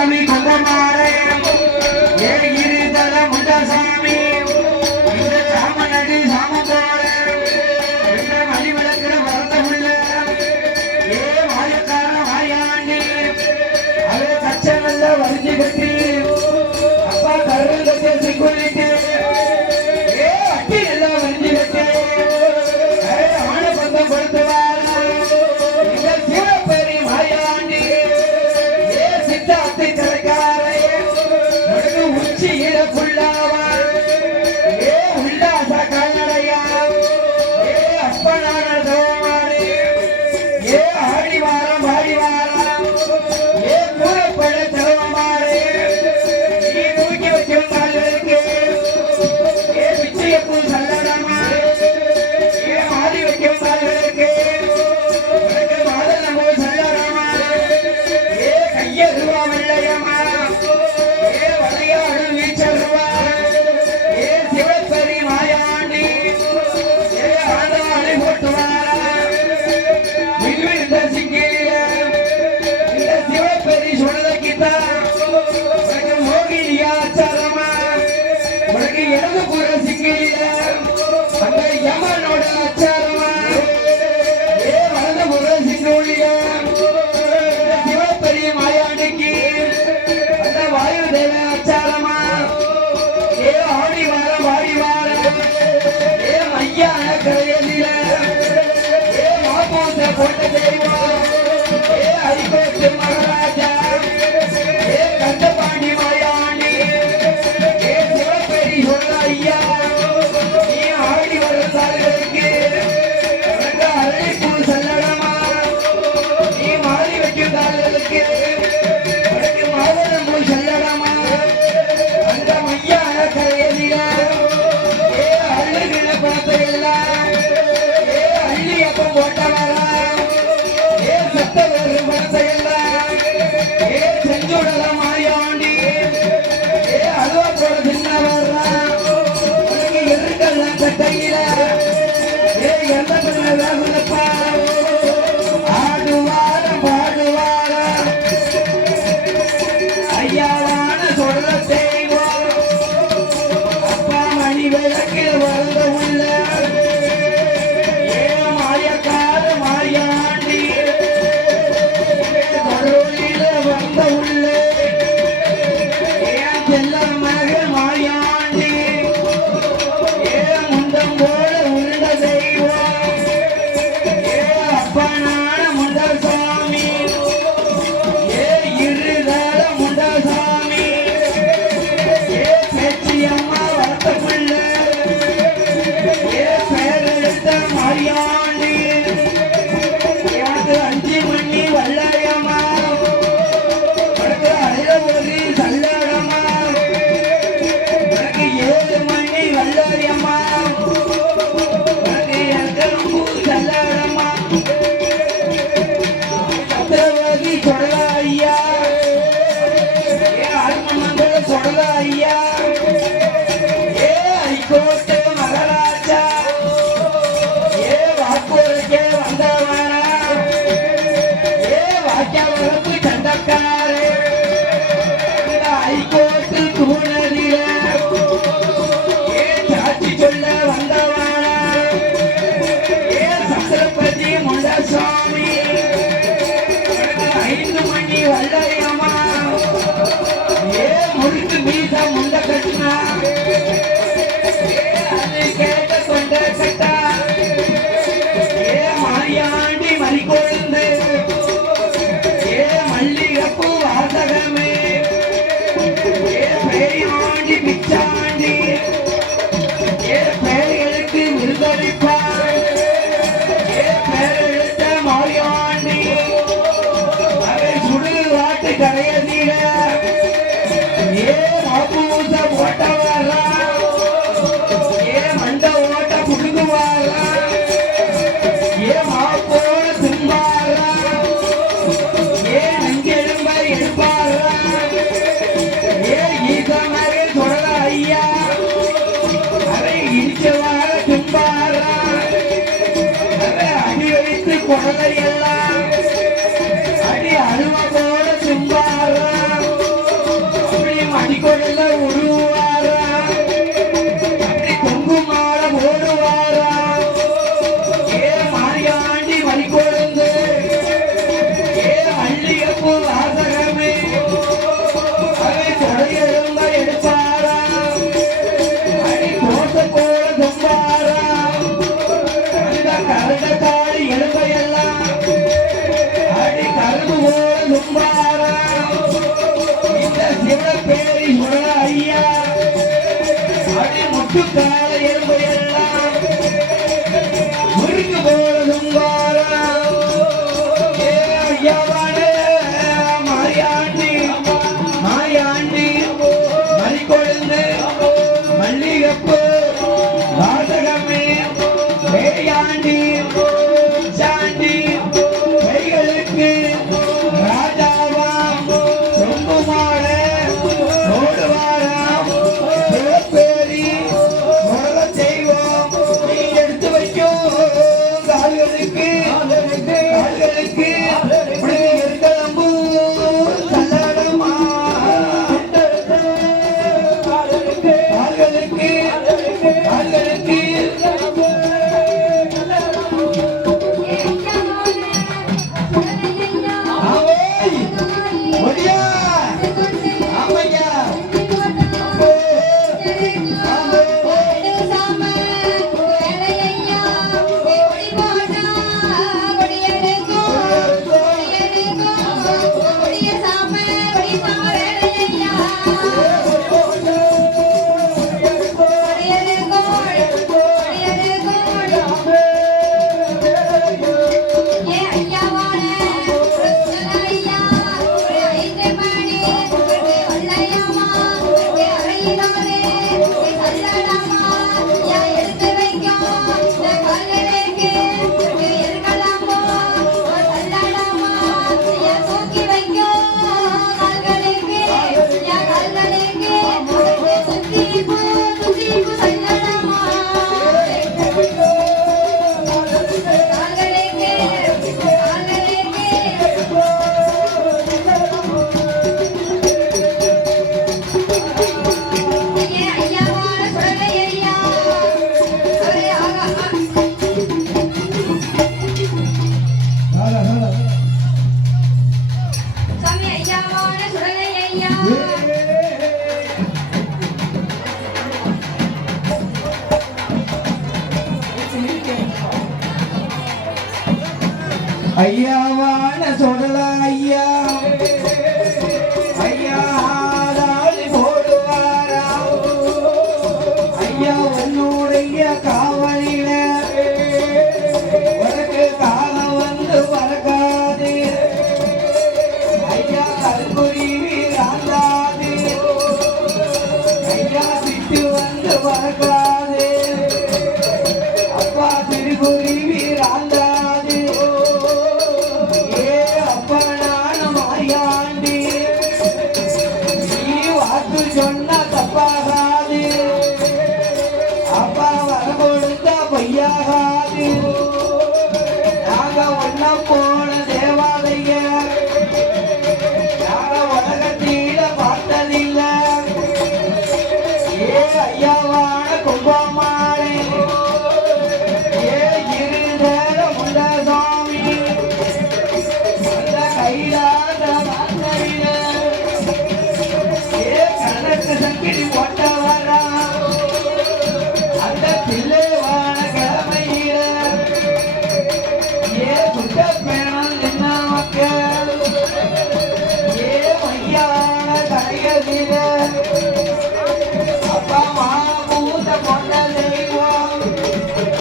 சாமி கொங்கமாரே ஏ இருதல முண்டசாமி இந்த சாமனடி சாமம் போல இந்த மணி விளக்குற வரத உள்ள ஏ வாயக்கார வாயாண்டி அதே கச்சை நல்ல வரிஞ்சு கட்டி அப்பா கருங்கத்தை சிக்குள்ளிட்டு ஏ அட்டி நல்லா வரிஞ்சு கட்டி ஆன பந்தம் கொடுத்துவார் மகாராஜா கண்டபாண்டி மாயாண்டி சிவப்பெரி சொல்ல ஐயா நீ ஆடி வர சாலைக்கு அழைப்பு செல்லடமா நீ மாறி வைக்கும் தாள்களுக்கு மாதம் செல்லடமா அந்த மையான கரையதில அள்ளுகிற பணத்தை எல்லாம் அள்ளி அப்பம் போட்ட வரா செஞ்சோடல மாயாண்டி அதுவா போல சின்னவரா எருக்கெல்லாம் கட்டையில எந்த பண்ண வேகுலப்பா ஆடுவார பாடுவார ஐயாவான சொல்ல செய்வோம் அப்பா மணி விளக்கு வந்த உள்ள மாயக்கார மாயாண்டி குழந்தை எல்லாம் அடி அருவ போல சும்பாரா கும்பாரா இந்த சிவபேரி சுடல ஐயா அடி முட்டுக்கால எலும்பு எல்லாம் முறுக்கு போல கும்பாரா ஏ ஐயாவான மாயாண்டி மாயாண்டி மறிக்கொழுந்து மல்லிகப்பு வாசகமே பேயாண்டி சாண்டி கைகளுக்கு ராஜாவாம் சொம்புமாட ஓடுவாராம் சிவப்பேரி முதல செய்வோம் நீ எடுத்து வைக்கும் கால்களுக்கு கால்களுக்கு இருக்கலம்பு தள்ளாடமா கால்களுக்கு கால்களுக்கு ஐயாவான சொல்லல ஐயா ஐயா ஆதாளி போடுவாரா ஐயா உன்னுடைய காவலில உனக்கு காலம் வந்து பறக்காது ஐயா கல்குருவி ராந்தாது ஐயா விட்டு வந்து பறக்காது அப்பா திருக்குருவி ராந்தாது சொன்னா தப்பாகாது அப்பா வர கொடுத்தா பொய்யாகாது நாங்க ஒன்ன போன தேவாலய நாங்க உலகத்தீர பார்த்ததில்ல ஏ ஐயாவான கும்பமாளே ஏ இருதர முண்ட சாமி அந்த கைலாத வார்த்தையில சங்கிலி போட்ட வரா அந்த பிள்ளைவான கிழமையில ஏ சுட்ட பேணம் நின்ன மக்கள் ஏ மையான தலைகளில